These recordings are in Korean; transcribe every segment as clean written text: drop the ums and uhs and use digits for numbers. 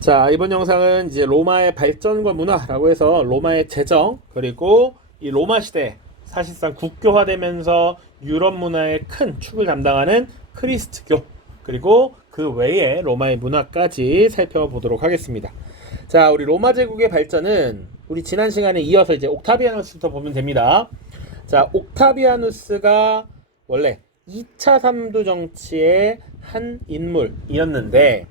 자, 이번 영상은 이제 로마의 발전과 문화라고 해서 로마의 제정, 그리고 이 로마 시대 사실상 국교화되면서 유럽 문화의 큰 축을 담당하는 크리스트교, 그리고 그 외에 로마의 문화까지 살펴보도록 하겠습니다. 자, 우리 로마 제국의 발전은 우리 지난 시간에 이어서 이제 옥타비아누스부터 보면 됩니다. 자, 옥타비아누스가 원래 2차 삼두 정치의 한 인물이었는데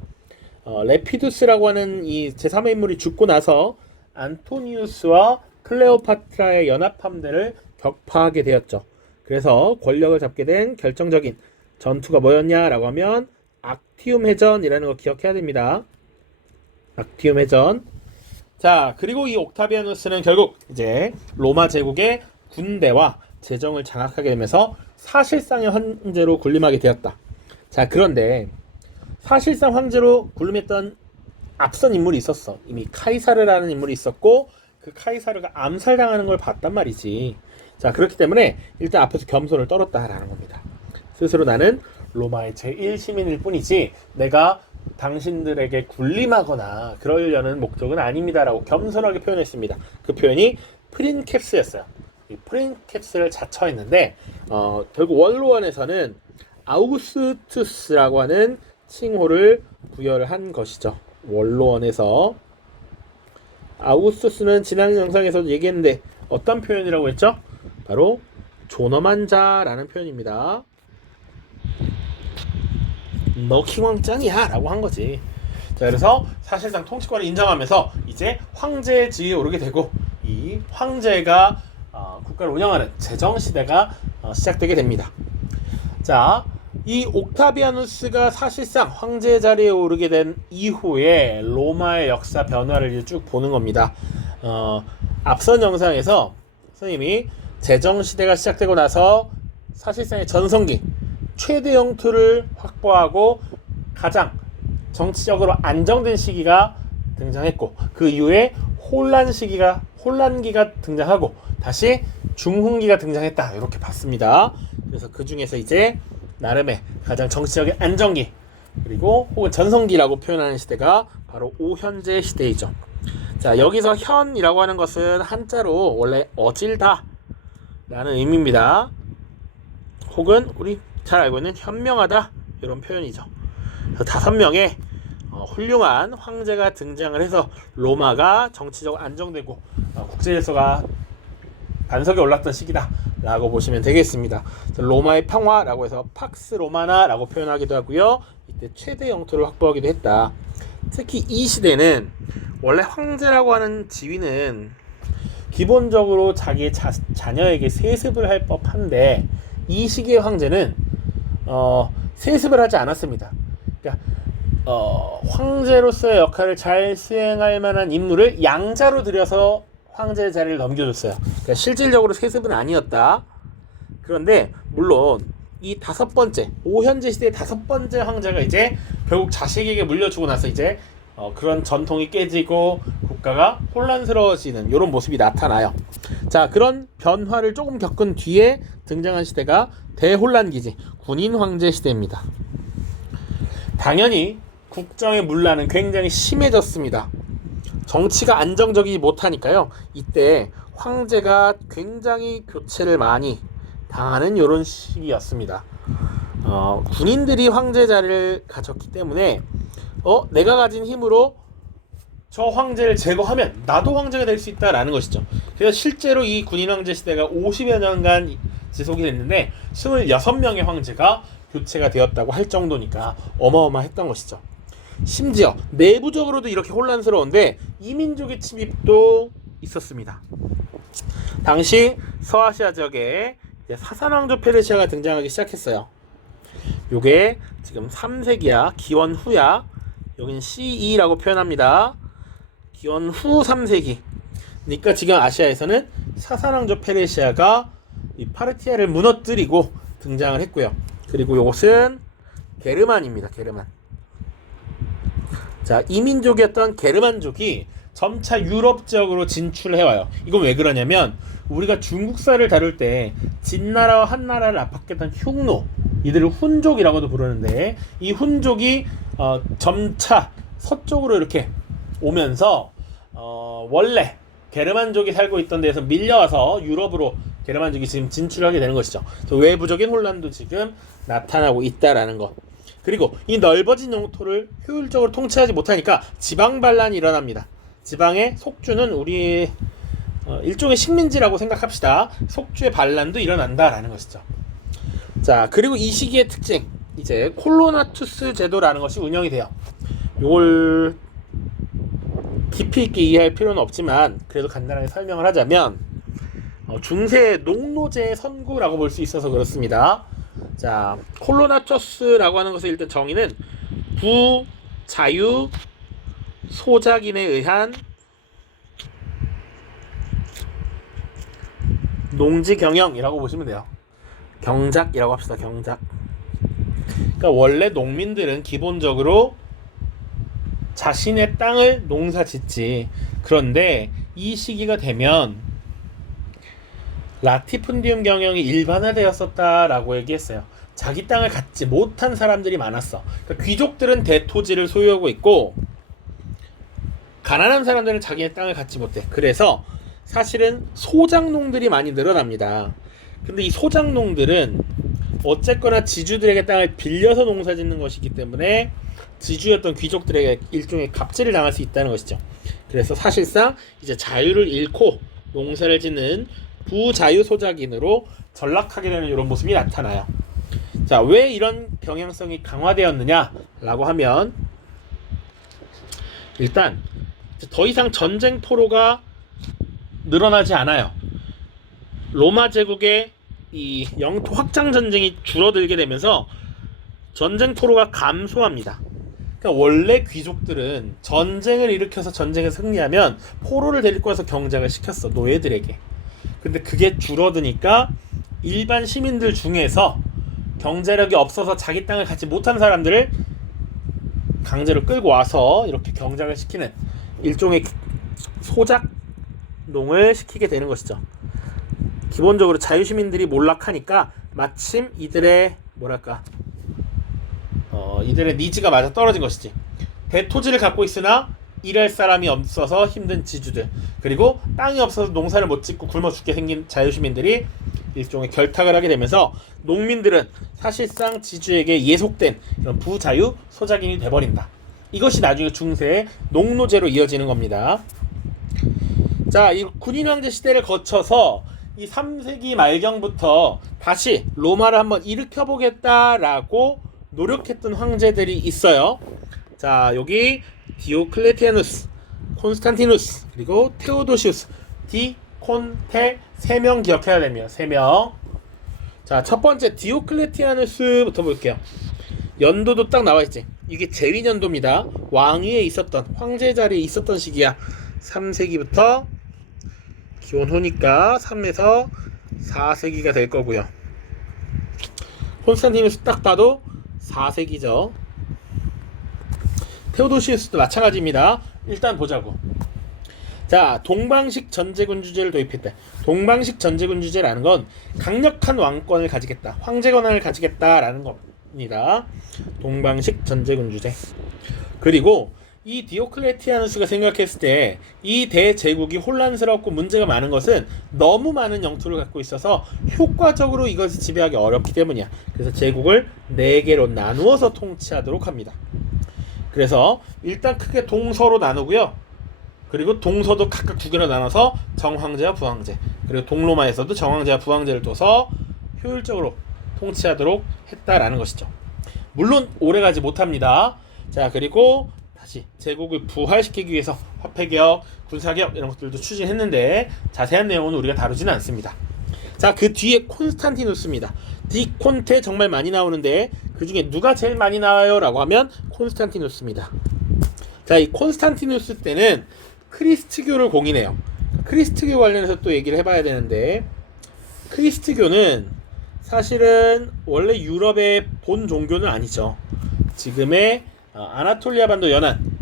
레피두스라고 하는 이 제3의 인물이 죽고 나서 안토니우스와 클레오파트라의 연합 함대를 격파하게 되었죠. 그래서 권력을 잡게 된 결정적인 전투가 뭐였냐라고 하면 악티움 해전이라는 거 기억해야 됩니다. 악티움 해전. 자, 그리고 이 옥타비아누스는 결국 이제 로마 제국의 군대와 재정을 장악하게 되면서 사실상의 황제로 군림하게 되었다. 자, 그런데 사실상 황제로 군림했던 앞선 인물이 있었어. 이미 카이사르라는 인물이 있었고 그 카이사르가 암살당하는 걸 봤단 말이지. 자, 그렇기 때문에 일단 앞에서 겸손을 떨었다라는 겁니다. 스스로 나는 로마의 제1시민일 뿐이지 내가 당신들에게 군림하거나 그러려는 목적은 아닙니다라고 겸손하게 표현했습니다. 그 표현이 프린캡스였어요. 이 프린캡스를 자처했는데 결국 원로원에서는 아우구스투스라고 하는 칭호를 부여를 한 것이죠. 원로원에서. 아우구스투스는 지난 영상에서도 얘기했는데 어떤 표현이라고 했죠? 바로 존엄한 자라는 표현입니다. 너 킹왕짱이야 라고 한 거지. 자, 그래서 사실상 통치권을 인정하면서 이제 황제의 지위에 오르게 되고 이 황제가 국가를 운영하는 제정시대가 시작되게 됩니다. 자, 이 옥타비아누스가 사실상 황제 자리에 오르게 된 이후에 로마의 역사 변화를 쭉 보는 겁니다. 앞선 영상에서 선생님이 제정시대가 시작되고 나서 사실상의 전성기 최대 영토를 확보하고 가장 정치적으로 안정된 시기가 등장했고 그 이후에 혼란기가 등장하고 다시 중흥기가 등장했다 이렇게 봤습니다. 그래서 그 중에서 이제 나름의 가장 정치적인 안정기 그리고 혹은 전성기라고 표현하는 시대가 바로 오현제 시대이죠. 자, 여기서 현이라고 하는 것은 한자로 원래 어질다 라는 의미입니다. 혹은 우리 잘 알고 있는 현명하다 이런 표현이죠. 그래서 5명의 훌륭한 황제가 등장을 해서 로마가 정치적으로 안정되고 국제질서가 반석에 올랐던 시기다 라고 보시면 되겠습니다. 로마의 평화라고 해서 팍스 로마나라고 표현하기도 하고요. 이때 최대 영토를 확보하기도 했다. 특히 이 시대는 원래 황제라고 하는 지위는 기본적으로 자기의 자녀에게 세습을 할 법한데 이 시기의 황제는 세습을 하지 않았습니다. 그러니까 황제로서의 역할을 잘 수행할 만한 인물을 양자로 들여서 황제 자리를 넘겨줬어요. 그러니까 실질적으로 세습은 아니었다. 그런데 물론 이 5번째 오현제 시대의 5번째 황제가 이제 결국 자식에게 물려주고 나서 이제 그런 전통이 깨지고 국가가 혼란스러워지는 이런 모습이 나타나요. 자, 그런 변화를 조금 겪은 뒤에 등장한 시대가 대혼란기지 군인 황제 시대입니다. 당연히 국정의 문란은 굉장히 심해졌습니다. 정치가 안정적이지 못하니까요. 이때 황제가 굉장히 교체를 많이 당하는 이런 시기였습니다. 군인들이 황제 자리를 가졌기 때문에 내가 가진 힘으로 저 황제를 제거하면 나도 황제가 될 수 있다라는 것이죠. 그래서 실제로 이 군인 황제 시대가 50여 년간 지속이 됐는데 26명의 황제가 교체가 되었다고 할 정도니까 어마어마했던 것이죠. 심지어 내부적으로도 이렇게 혼란스러운데 이민족의 침입도 있었습니다. 당시 서아시아 지역에 사산왕조 페르시아가 등장하기 시작했어요. 요게 지금 3세기야. 기원 후야. 여긴 CE라고 표현합니다. 기원 후 3세기. 그러니까 지금 아시아에서는 사산왕조 페르시아가 이 파르티아를 무너뜨리고 등장을 했고요. 그리고 요것은 게르만입니다. 게르만. 자, 이민족이었던 게르만족이 점차 유럽 지역으로 진출해와요. 이건 왜 그러냐면 우리가 중국사를 다룰 때 진나라와 한나라를 압박했던 흉노, 이들을 훈족이라고도 부르는데 이 훈족이 점차 서쪽으로 이렇게 오면서 원래 게르만족이 살고 있던 데에서 밀려와서 유럽으로 게르만족이 지금 진출하게 되는 것이죠. 외부적인 혼란도 지금 나타나고 있다라는 것. 그리고 이 넓어진 영토를 효율적으로 통치하지 못하니까 지방 반란이 일어납니다. 지방의 속주는 우리 일종의 식민지라고 생각합시다. 속주의 반란도 일어난다라는 것이죠. 자, 그리고 이 시기의 특징, 이제 콜로나투스 제도라는 것이 운영이 돼요. 이걸 깊이 있게 이해할 필요는 없지만 그래도 간단하게 설명을 하자면 중세 농노제의 선구라고 볼 수 있어서 그렇습니다. 자, 콜로나투스라고 하는 것의 일단 정의는 부자유 소작인에 의한 농지 경영이라고 보시면 돼요. 경작이라고 합시다. 경작. 그러니까 원래 농민들은 기본적으로 자신의 땅을 농사짓지. 그런데 이 시기가 되면 라티푼디움 경영이 일반화되었었다라고 얘기했어요. 자기 땅을 갖지 못한 사람들이 많았어. 그러니까 귀족들은 대토지를 소유하고 있고 가난한 사람들은 자기의 땅을 갖지 못해. 그래서 사실은 소작농들이 많이 늘어납니다. 근데 이 소작농들은 어쨌거나 지주들에게 땅을 빌려서 농사짓는 것이기 때문에 지주였던 귀족들에게 일종의 갑질을 당할 수 있다는 것이죠. 그래서 사실상 이제 자유를 잃고 농사를 짓는 부자유 소작인으로 전락하게 되는 이런 모습이 나타나요. 자, 왜 이런 경향성이 강화되었느냐라고 하면 일단 더 이상 전쟁 포로가 늘어나지 않아요. 로마 제국의 이 영토 확장 전쟁이 줄어들게 되면서 전쟁 포로가 감소합니다. 그러니까 원래 귀족들은 전쟁을 일으켜서 전쟁에 승리하면 포로를 데리고 와서 경작을 시켰어, 노예들에게. 근데 그게 줄어드니까 일반 시민들 중에서 경제력이 없어서 자기 땅을 갖지 못한 사람들을 강제로 끌고 와서 이렇게 경작을 시키는 일종의 소작농을 시키게 되는 것이죠. 기본적으로 자유시민들이 몰락하니까 마침 이들의 이들의 니즈가 맞아 떨어진 것이지. 대토지를 갖고 있으나 일할 사람이 없어서 힘든 지주들, 그리고 땅이 없어서 농사를 못 짓고 굶어 죽게 생긴 자유시민들이 일종의 결탁을 하게 되면서 농민들은 사실상 지주에게 예속된 이런 부자유 소작인이 돼버린다. 이것이 나중에 중세의 농노제로 이어지는 겁니다. 자, 이 군인 황제 시대를 거쳐서 이 3세기 말경부터 다시 로마를 한번 일으켜보겠다라고 노력했던 황제들이 있어요. 자, 여기 디오클레티아누스, 콘스탄티누스, 그리고 테오도시우스, 디콘테 3명 기억해야 됩니다. 3명. 자, 첫 번째 디오클레티아누스부터 볼게요. 연도도 딱 나와있지. 이게 제위년도입니다. 왕위에 있었던, 황제 자리에 있었던 시기야. 3세기부터 기원 후니까 3에서 4세기가 될 거고요. 콘스탄티누스 딱 봐도 4세기죠. 테오도시우스도 마찬가지입니다. 일단 보자고. 자, 동방식 전제군주제를 도입했다. 동방식 전제군주제라는 건 강력한 왕권을 가지겠다, 황제 권한을 가지겠다라는 겁니다. 동방식 전제군주제. 그리고 이 디오클레티아누스가 생각했을 때 이 대제국이 혼란스럽고 문제가 많은 것은 너무 많은 영토를 갖고 있어서 효과적으로 이것을 지배하기 어렵기 때문이야. 그래서 제국을 4개로 나누어서 통치하도록 합니다. 그래서 일단 크게 동서로 나누고요. 그리고 동서도 각각 2개로 나눠서 정황제와 부황제, 그리고 동로마에서도 정황제와 부황제를 둬서 효율적으로 통치하도록 했다라는 것이죠. 물론 오래가지 못합니다. 자, 그리고 다시 제국을 부활시키기 위해서 화폐개혁, 군사개혁 이런 것들도 추진했는데 자세한 내용은 우리가 다루지는 않습니다. 자, 그 뒤에 콘스탄티누스입니다. 디콘테 정말 많이 나오는데 그 중에 누가 제일 많이 나와요? 라고 하면 콘스탄티누스입니다. 자, 이 콘스탄티누스 때는 크리스트교를 공인해요. 크리스트교 관련해서 또 얘기를 해봐야 되는데, 크리스트교는 사실은 원래 유럽의 본 종교는 아니죠. 지금의 아나톨리아 반도 연안,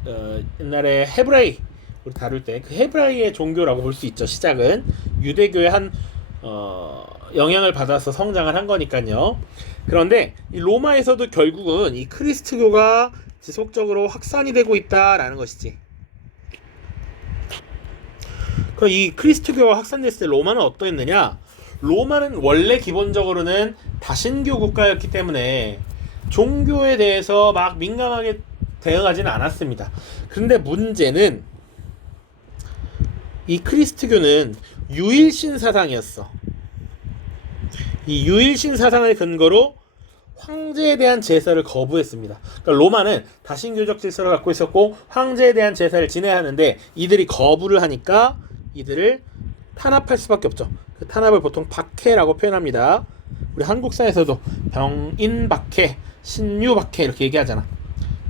옛날에 헤브라이 우리 다룰 때 그 헤브라이의 종교라고 볼 수 있죠. 시작은 유대교의 한 영향을 받아서 성장을 한 거니까요. 그런데 이 로마에서도 결국은 이 크리스트교가 지속적으로 확산이 되고 있다라는 것이지. 그럼 이 그리스도교가 확산됐을 때 로마는 어떠했느냐? 로마는 원래 기본적으로는 다신교 국가였기 때문에 종교에 대해서 막 민감하게 대응하지는 않았습니다. 그런데 문제는 이 그리스도교는 유일신 사상이었어. 이 유일신 사상을 근거로 황제에 대한 제사를 거부했습니다. 그러니까 로마는 다신교적 질서를 갖고 있었고 황제에 대한 제사를 지내야 하는데 이들이 거부를 하니까 이들을 탄압할 수밖에 없죠. 그 탄압을 보통 박해라고 표현합니다. 우리 한국사에서도 병인박해, 신유박해 이렇게 얘기하잖아.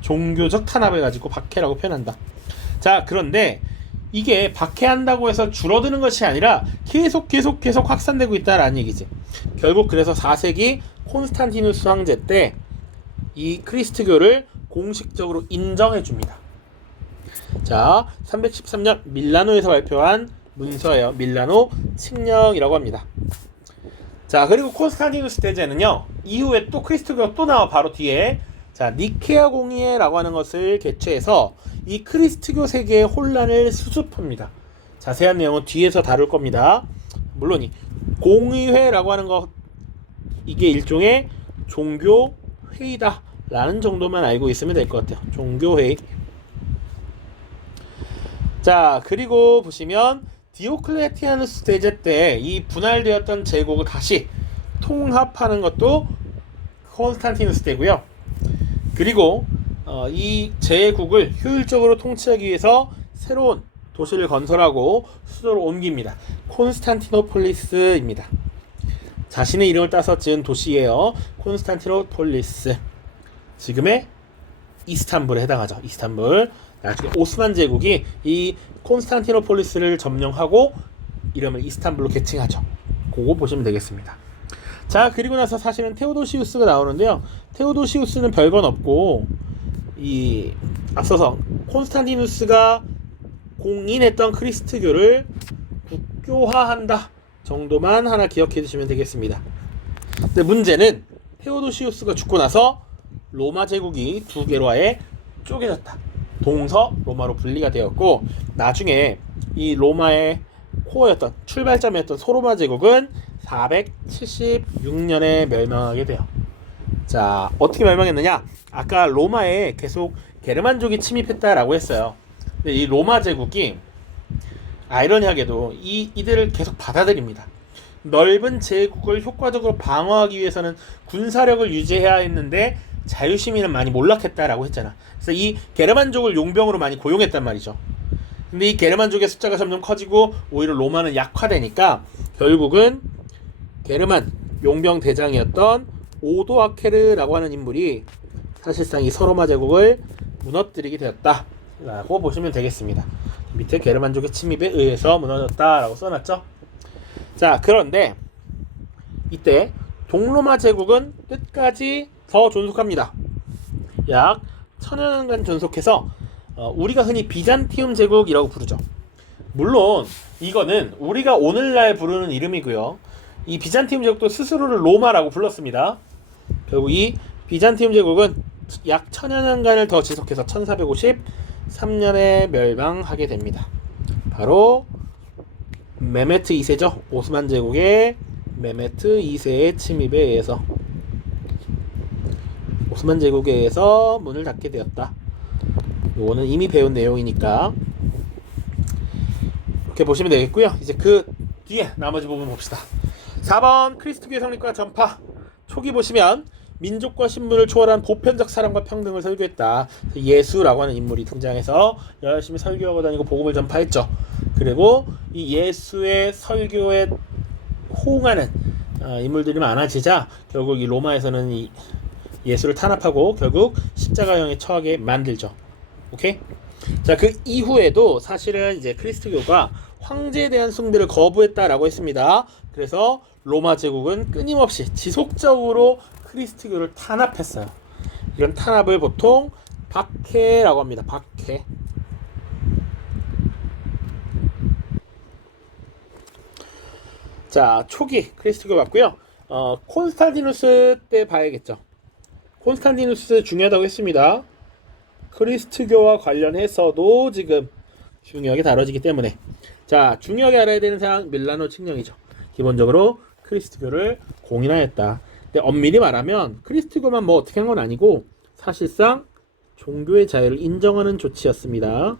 종교적 탄압을 가지고 박해라고 표현한다. 자, 그런데 이게 박해한다고 해서 줄어드는 것이 아니라 계속 확산되고 있다라는 얘기지. 결국 그래서 4세기 콘스탄티누스 황제 때 이 크리스트교를 공식적으로 인정해 줍니다. 자, 313년 밀라노에서 발표한 문서예요. 밀라노 칙령이라고 합니다. 자, 그리고 콘스탄티누스 대제는요, 이후에 또 크리스트교가 또 나와. 바로 뒤에 자, 니케아 공의회라고 하는 것을 개최해서 이 크리스트교 세계의 혼란을 수습합니다. 자세한 내용은 뒤에서 다룰 겁니다. 물론 이 공의회라고 하는 것, 이게 일종의 종교 회의다 라는 정도만 알고 있으면 될 것 같아요. 종교회의. 자, 그리고 보시면 디오클레티아누스 대제 때 이 분할되었던 제국을 다시 통합하는 것도 콘스탄티누스 때고요. 그리고 이 제국을 효율적으로 통치하기 위해서 새로운 도시를 건설하고 수도를 옮깁니다. 콘스탄티노폴리스입니다. 자신의 이름을 따서 지은 도시예요. 콘스탄티노폴리스. 지금의 이스탄불에 해당하죠. 이스탄불. 나중에 오스만 제국이 이 콘스탄티노폴리스를 점령하고 이름을 이스탄불로 개칭하죠. 그거 보시면 되겠습니다. 자, 그리고 나서 사실은 테오도시우스가 나오는데요. 테오도시우스는 별건 없고 이 앞서서 콘스탄티누스가 공인했던 크리스트교를 국교화한다 정도만 하나 기억해 두시면 되겠습니다. 근데 문제는 테오도시우스가 죽고 나서 로마 제국이 두 개로 아예 쪼개졌다. 동서 로마로 분리가 되었고 나중에 이 로마의 코어였던 출발점이었던 소로마 제국은 476년에 멸망하게 돼요. 자, 어떻게 멸망했느냐? 아까 로마에 계속 게르만족이 침입했다라고 했어요. 근데 이 로마 제국이 아이러니하게도 이들을 계속 받아들입니다. 넓은 제국을 효과적으로 방어하기 위해서는 군사력을 유지해야 했는데 자유시민은 많이 몰락했다라고 했잖아. 그래서 이 게르만족을 용병으로 많이 고용했단 말이죠. 근데 이 게르만족의 숫자가 점점 커지고 오히려 로마는 약화되니까 결국은 게르만 용병 대장이었던 오도아케르라고 하는 인물이 사실상 이 서로마 제국을 무너뜨리게 되었다라고 보시면 되겠습니다. 밑에 게르만족의 침입에 의해서 무너졌다라고 써놨죠. 자, 그런데 이때 동로마 제국은 끝까지 더 존속합니다. 약 1000년간 존속해서 우리가 흔히 비잔티움 제국이라고 부르죠. 물론 이거는 우리가 오늘날 부르는 이름이고요. 이 비잔티움 제국도 스스로를 로마라고 불렀습니다. 결국 이 비잔티움 제국은 약 1000년간을 더 지속해서 1453년에 멸망하게 됩니다. 바로 메메트 2세죠. 오스만 제국의 메메트 2세의 침입에 의해서 오스만 제국에 의해서 문을 닫게 되었다. 요거는 이미 배운 내용이니까 이렇게 보시면 되겠고요. 이제 그 뒤에 나머지 부분 봅시다. 4번 크리스트교의 성립과 전파. 초기 보시면 민족과 신분을 초월한 보편적 사랑과 평등을 설교했다. 예수라고 하는 인물이 등장해서 열심히 설교하고 다니고 복음을 전파했죠. 그리고 이 예수의 설교에 호응하는 인물들이 많아지자 결국 이 로마에서는 이 예수를 탄압하고 결국 십자가형에 처하게 만들죠. 오케이? 자, 그 이후에도 사실은 이제 크리스트교가 황제에 대한 숭배를 거부했다라고 했습니다. 그래서 로마 제국은 끊임없이 지속적으로 크리스트교를 탄압했어요. 이런 탄압을 보통 박해라고 합니다. 박해. 자, 초기 크리스트교 맞고요. 콘스탄티누스 때 봐야겠죠. 콘스탄티누스 중요하다고 했습니다. 크리스트교와 관련해서도 지금 중요하게 다뤄지기 때문에 자 중요하게 알아야 되는 사항 밀라노 칙령이죠. 기본적으로 크리스트교를 공인하였다. 근데 엄밀히 말하면 크리스트교만 뭐 어떻게 한 건 아니고 사실상 종교의 자유를 인정하는 조치였습니다.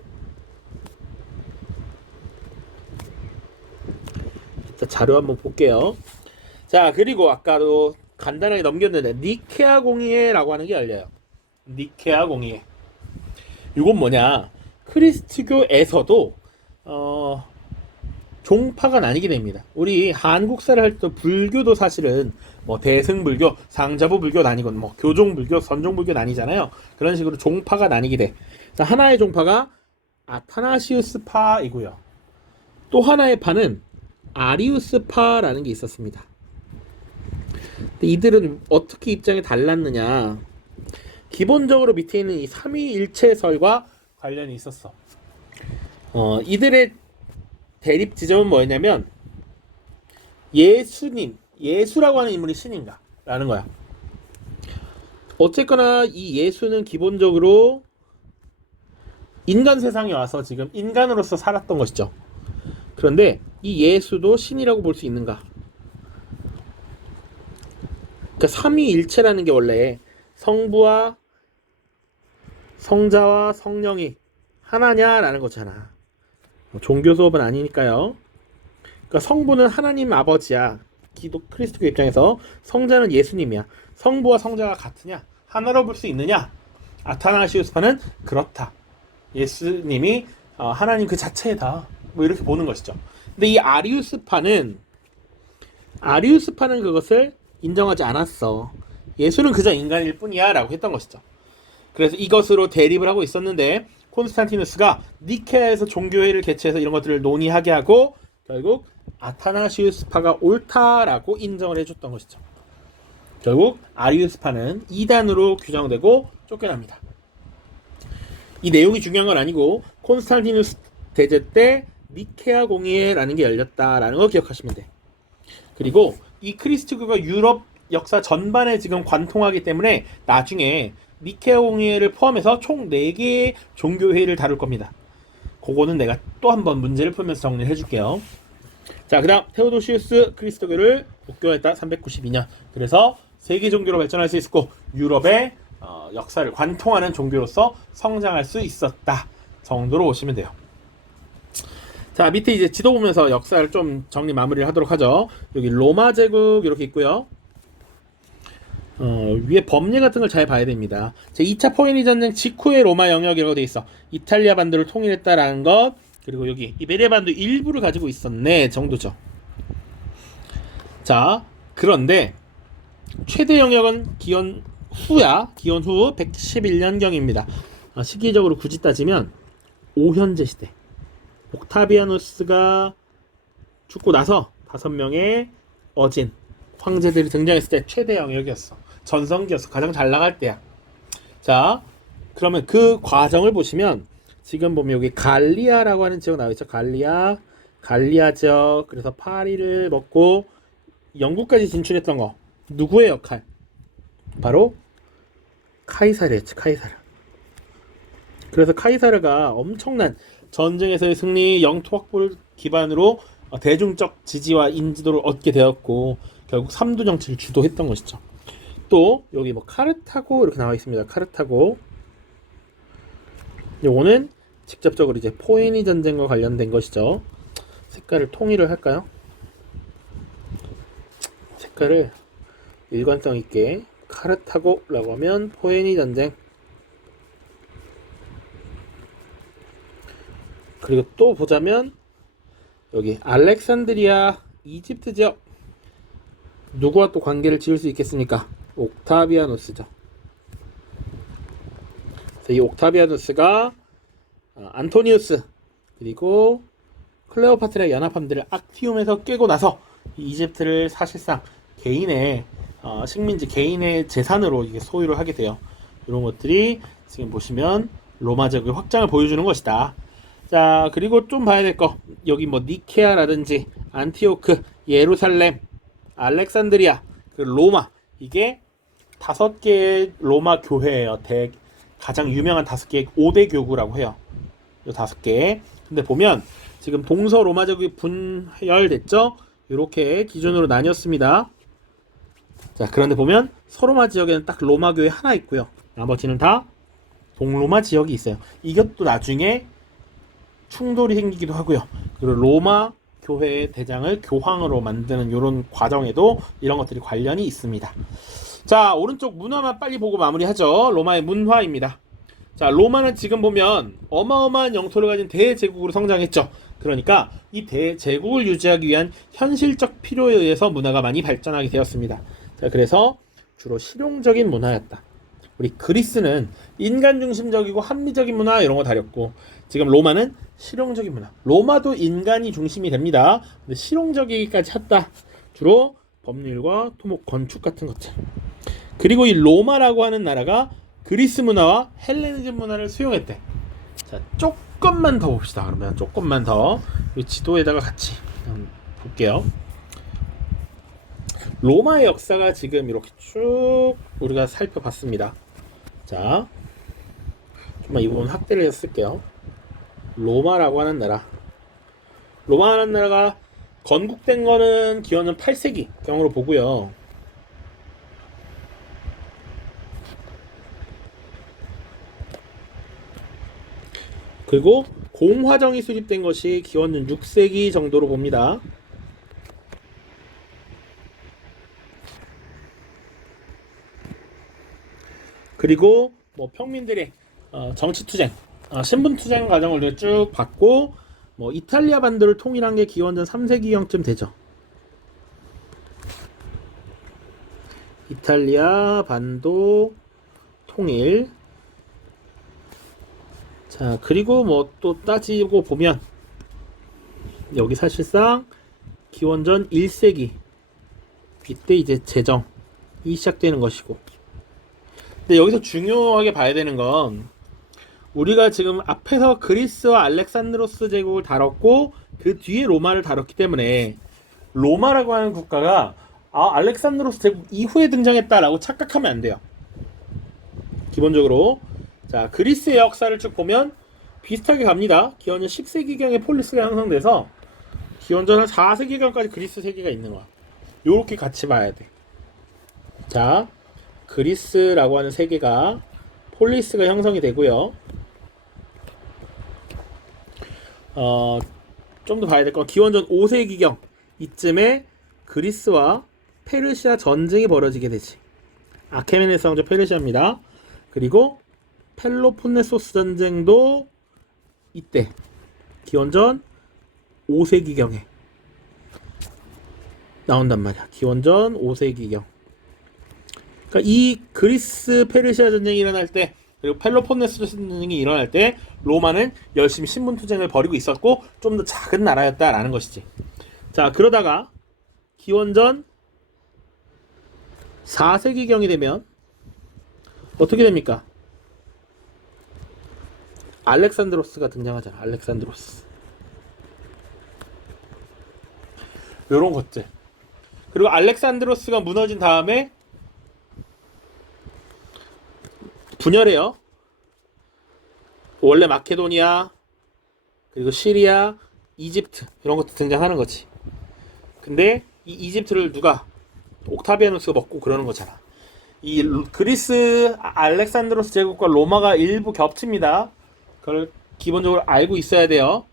자, 자료 한번 볼게요. 자 그리고 아까도 간단하게 넘겼는데 니케아 공의회라고 하는 게 열려요. 니케아 공의회. 이건 뭐냐? 크리스트교에서도 종파가 나뉘게 됩니다. 우리 한국사를 할 때 불교도 사실은 뭐 대승불교, 상자부불교 나뉘건 뭐 교종불교, 선종불교 나뉘잖아요. 그런 식으로 종파가 나뉘게 돼. 자, 하나의 종파가 아타나시우스파이고요. 또 하나의 파는 아리우스파라는 게 있었습니다. 근데 이들은 어떻게 입장이 달랐느냐? 기본적으로 밑에 있는 이 삼위일체설과 관련이 있었어. 이들의 대립 지점은 뭐였냐면 예수님, 예수라고 하는 인물이 신인가? 라는 거야. 어쨌거나 이 예수는 기본적으로 인간 세상에 와서 지금 인간으로서 살았던 것이죠. 그런데 이 예수도 신이라고 볼 수 있는가? 그러니까 삼위일체라는 게 원래 성부와 성자와 성령이 하나냐라는 거잖아. 종교 수업은 아니니까요. 그러니까 성부는 하나님 아버지야. 기독 크리스토교 입장에서 성자는 예수님이야. 성부와 성자가 같으냐? 하나로 볼 수 있느냐? 아타나시우스파는 그렇다. 예수님이 하나님 그 자체다. 뭐 이렇게 보는 것이죠. 근데 이 아리우스파는 그것을 인정하지 않았어. 예수는 그저 인간일 뿐이야 라고 했던 것이죠. 그래서 이것으로 대립을 하고 있었는데 콘스탄티누스가 니케아에서 종교회의를 개최해서 이런 것들을 논의하게 하고 결국 아타나시우스파가 옳다라고 인정을 해줬던 것이죠. 결국 아리우스파는 이단으로 규정되고 쫓겨납니다. 이 내용이 중요한 건 아니고 콘스탄티누스 대제 때 니케아 공의회라는 게 열렸다라는 거 기억하시면 돼. 그리고 이 크리스트교가 유럽 역사 전반에 지금 관통하기 때문에 나중에 니케아 공의회를 포함해서 총 4개의 종교회의를 다룰 겁니다. 그거는 내가 또 한번 문제를 풀면서 정리를 해줄게요. 자, 그 다음 테오도시우스 크리스토교를 복교했다. 392년. 그래서 세계 종교로 발전할 수 있었고 유럽의 역사를 관통하는 종교로서 성장할 수 있었다 정도로 보시면 돼요. 자, 밑에 이제 지도 보면서 역사를 좀 정리 마무리를 하도록 하죠. 여기 로마 제국 이렇게 있고요. 위에 법례 같은 걸 잘 봐야 됩니다. 제 2차 포에니 전쟁 직후의 로마 영역이라고 돼 있어. 이탈리아 반도를 통일했다라는 것. 그리고 여기 이베리아 반도 일부를 가지고 있었네 정도죠. 자, 그런데 최대 영역은 기원 후야. 기원 후 111년경입니다. 시기적으로 굳이 따지면 오현제 시대. 옥타비아누스가 죽고 나서 5명의 어진 황제들이 등장했을 때 최대 영역이었어. 전성기였어. 가장 잘 나갈 때야. 자, 그러면 그 과정을 보시면 지금 보면 여기 갈리아라고 하는 지역 나와있죠. 갈리아 지역. 그래서 파리를 먹고 영국까지 진출했던 거. 누구의 역할? 바로 카이사르였지. 카이사르. 그래서 카이사르가 엄청난 전쟁에서의 승리, 영토 확보를 기반으로 대중적 지지와 인지도를 얻게 되었고 결국 삼두 정치를 주도했던 것이죠. 또 여기 뭐 카르타고 이렇게 나와 있습니다. 카르타고. 요거는 직접적으로 이제 포에니 전쟁과 관련된 것이죠. 색깔을 통일을 할까요? 색깔을 일관성 있게 카르타고라고 하면 포에니 전쟁. 그리고 또 보자면 여기 알렉산드리아 이집트 지역 누구와 또 관계를 지을 수 있겠습니까? 옥타비아누스죠. 이 옥타비아누스가 안토니우스 그리고 클레오파트라 연합함들을 악티움에서 깨고 나서 이집트를 사실상 개인의 식민지 개인의 재산으로 이게 소유를 하게 돼요. 이런 것들이 지금 보시면 로마 제국의 확장을 보여주는 것이다. 자, 그리고 좀 봐야 될 거. 여기 뭐 니케아라든지 안티오크, 예루살렘, 알렉산드리아, 그 로마. 이게 5개의 로마 교회예요. 가장 유명한 5개 5대 교구라고 해요. 이 5개. 근데 보면 지금 동서 로마 제국이 분열됐죠? 이렇게 기존으로 나뉘었습니다. 자, 그런데 보면 서로마 지역에는 딱 로마 교회 하나 있고요. 나머지는 다 동로마 지역이 있어요. 이것도 나중에 충돌이 생기기도 하고요. 그리고 로마 교회의 대장을 교황으로 만드는 이런 과정에도 이런 것들이 관련이 있습니다. 자, 오른쪽 문화만 빨리 보고 마무리하죠. 로마의 문화입니다. 자, 로마는 지금 보면 어마어마한 영토를 가진 대제국으로 성장했죠. 그러니까 이 대제국을 유지하기 위한 현실적 필요에 의해서 문화가 많이 발전하게 되었습니다. 자, 그래서 주로 실용적인 문화였다. 우리 그리스는 인간 중심적이고 합리적인 문화 이런 거 다뤘고, 지금 로마는 실용적인 문화. 로마도 인간이 중심이 됩니다. 근데 실용적이기까지 했다. 주로 법률과 토목, 건축 같은 것들. 그리고 이 로마라고 하는 나라가 그리스 문화와 헬레니즘 문화를 수용했대. 자, 조금만 더 봅시다. 그러면 조금만 더 이 지도에다가 같이 볼게요. 로마의 역사가 지금 이렇게 쭉 우리가 살펴봤습니다. 자, 정말 이 부분 확대를 해서 쓸게요. 로마라고 하는 나라. 로마라는 나라가 건국된 거는 기원전 8세기 경으로 보고요. 그리고 공화정이 수립된 것이 기원전 6세기 정도로 봅니다. 그리고 뭐 평민들의 정치투쟁, 신분투쟁 과정을 쭉 봤고, 뭐 이탈리아 반도를 통일한 게 기원전 3세기경쯤 되죠. 이탈리아 반도 통일. 자, 그리고 뭐 또 따지고 보면 여기 사실상 기원전 1세기 이때 이제 제정이 시작되는 것이고, 근데 여기서 중요하게 봐야 되는 건 우리가 지금 앞에서 그리스와 알렉산드로스 제국을 다뤘고 그 뒤에 로마를 다뤘기 때문에 로마라고 하는 국가가 알렉산드로스 제국 이후에 등장했다라고 착각하면 안 돼요. 기본적으로 자, 그리스의 역사를 쭉 보면 비슷하게 갑니다. 기원전 10세기경에 폴리스가 형성돼서 기원전 한 4세기경까지 그리스 세계가 있는 거야. 요렇게 같이 봐야 돼. 자, 그리스라고 하는 세계가 폴리스가 형성이 되고요. 좀 더 봐야 될 건 기원전 5세기경 이쯤에 그리스와 페르시아 전쟁이 벌어지게 되지. 아케메네스 왕조 페르시아입니다. 그리고 펠로폰네소스 전쟁도 이때 기원전 5세기경에 나온단 말이야. 기원전 5세기경. 그러니까 이 그리스 페르시아 전쟁이 일어날 때, 그리고 펠로폰네소스 전쟁이 일어날 때 로마는 열심히 신분투쟁을 벌이고 있었고 좀 더 작은 나라였다라는 것이지. 자, 그러다가 기원전 4세기경이 되면 어떻게 됩니까? 알렉산드로스가 등장하잖아. 알렉산드로스. 요런 것들. 그리고 알렉산드로스가 무너진 다음에 분열해요. 원래 마케도니아, 그리고 시리아, 이집트 이런 것도 등장하는 거지. 근데 이 이집트를 누가? 옥타비아누스가 먹고 그러는 거잖아. 이 그리스 알렉산드로스 제국과 로마가 일부 겹칩니다. 그걸 기본적으로 알고 있어야 돼요.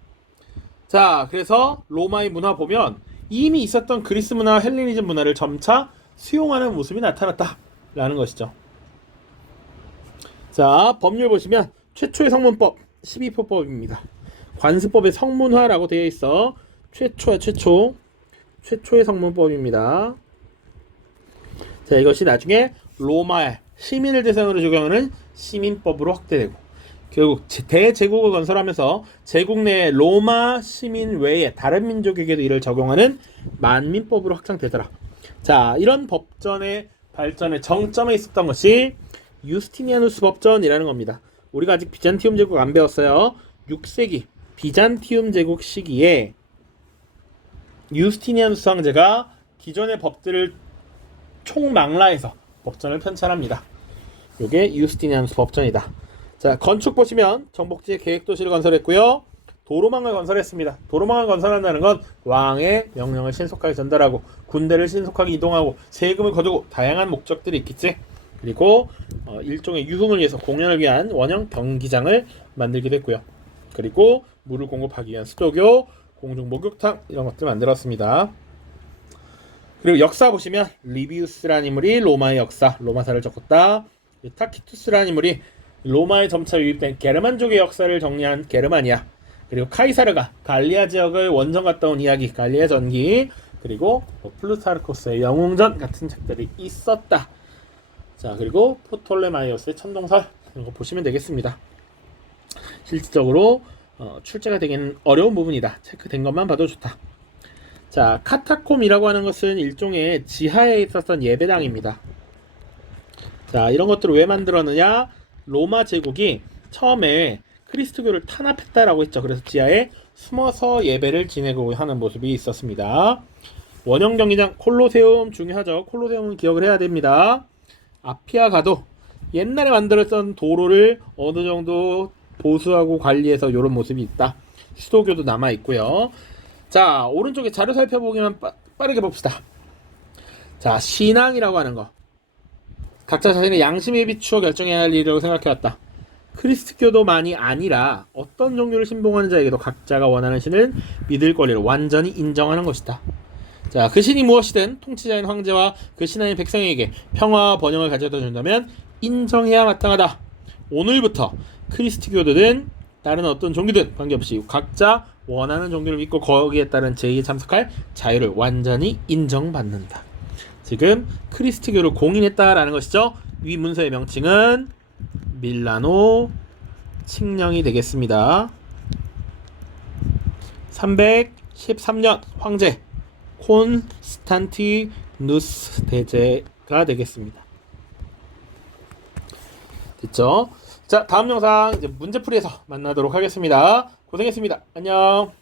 자, 그래서 로마의 문화 보면 이미 있었던 그리스 문화, 헬레니즘 문화를 점차 수용하는 모습이 나타났다라는 것이죠. 자, 법률 보시면 최초의 성문법 12표법입니다. 관습법의 성문화라고 되어 있어. 최초의 성문법입니다. 자, 이것이 나중에 로마의 시민을 대상으로 적용하는 시민법으로 확대되고, 결국 대제국을 건설하면서 제국 내 로마 시민 외에 다른 민족에게도 이를 적용하는 만민법으로 확장되더라. 자, 이런 법전의 발전의 정점에 있었던 것이 유스티니아누스 법전이라는 겁니다. 우리가 아직 비잔티움 제국 안 배웠어요. 6세기 비잔티움 제국 시기에 유스티니아누스 황제가 기존의 법들을 총망라해서 법전을 편찬합니다. 이게 유스티니아누스 법전이다. 자, 건축 보시면 정복지에 계획도시를 건설했고요. 도로망을 건설했습니다. 도로망을 건설한다는 건 왕의 명령을 신속하게 전달하고 군대를 신속하게 이동하고 세금을 거두고 다양한 목적들이 있겠지. 그리고 일종의 유흥을 위해서 공연을 위한 원형 경기장을 만들기도 했고요. 그리고 물을 공급하기 위한 수도교, 공중 목욕탕 이런 것들 만들었습니다. 그리고 역사 보시면 리비우스라는 인물이 로마의 역사, 로마사를 적었다. 타키투스라는 인물이 로마에 점차 유입된 게르만족의 역사를 정리한 게르마니아. 그리고 카이사르가 갈리아 지역을 원정 갔다 온 이야기, 갈리아 전기. 그리고 플루타르코스의 영웅전 같은 책들이 있었다. 자, 그리고 프톨레마이오스의 천동설 이런 거 보시면 되겠습니다. 실질적으로 출제가 되기는 어려운 부분이다. 체크된 것만 봐도 좋다. 자, 카타콤이라고 하는 것은 일종의 지하에 있었던 예배당입니다. 자, 이런 것들을 왜 만들었느냐? 로마 제국이 처음에 크리스트교를 탄압했다라고 했죠. 그래서 지하에 숨어서 예배를 지내고 하는 모습이 있었습니다. 원형 경기장 콜로세움 중요하죠. 콜로세움은 기억을 해야 됩니다. 아피아 가도 옛날에 만들었던 도로를 어느 정도 보수하고 관리해서 이런 모습이 있다. 수도교도 남아 있고요. 자, 오른쪽에 자료 살펴보기만 빠르게 봅시다. 자, 신앙이라고 하는 거. 각자 자신의 양심에 비추어 결정해야 할 일이라고 생각해왔다. 크리스트교도만이 아니라 어떤 종교를 신봉하는 자에게도 각자가 원하는 신을 믿을 권리를 완전히 인정하는 것이다. 자, 그 신이 무엇이든 통치자인 황제와 그 신하인 백성에게 평화와 번영을 가져다 준다면 인정해야 마땅하다. 오늘부터 크리스트교도든 다른 어떤 종교든 관계없이 각자 원하는 종교를 믿고 거기에 따른 제의에 참석할 자유를 완전히 인정받는다. 지금 크리스트교를 공인했다라는 것이죠. 위 문서의 명칭은 밀라노 칙령이 되겠습니다. 313년 황제 콘스탄티누스 대제가 되겠습니다. 됐죠? 자, 다음 영상 이제 문제풀이에서 만나도록 하겠습니다. 고생했습니다. 안녕.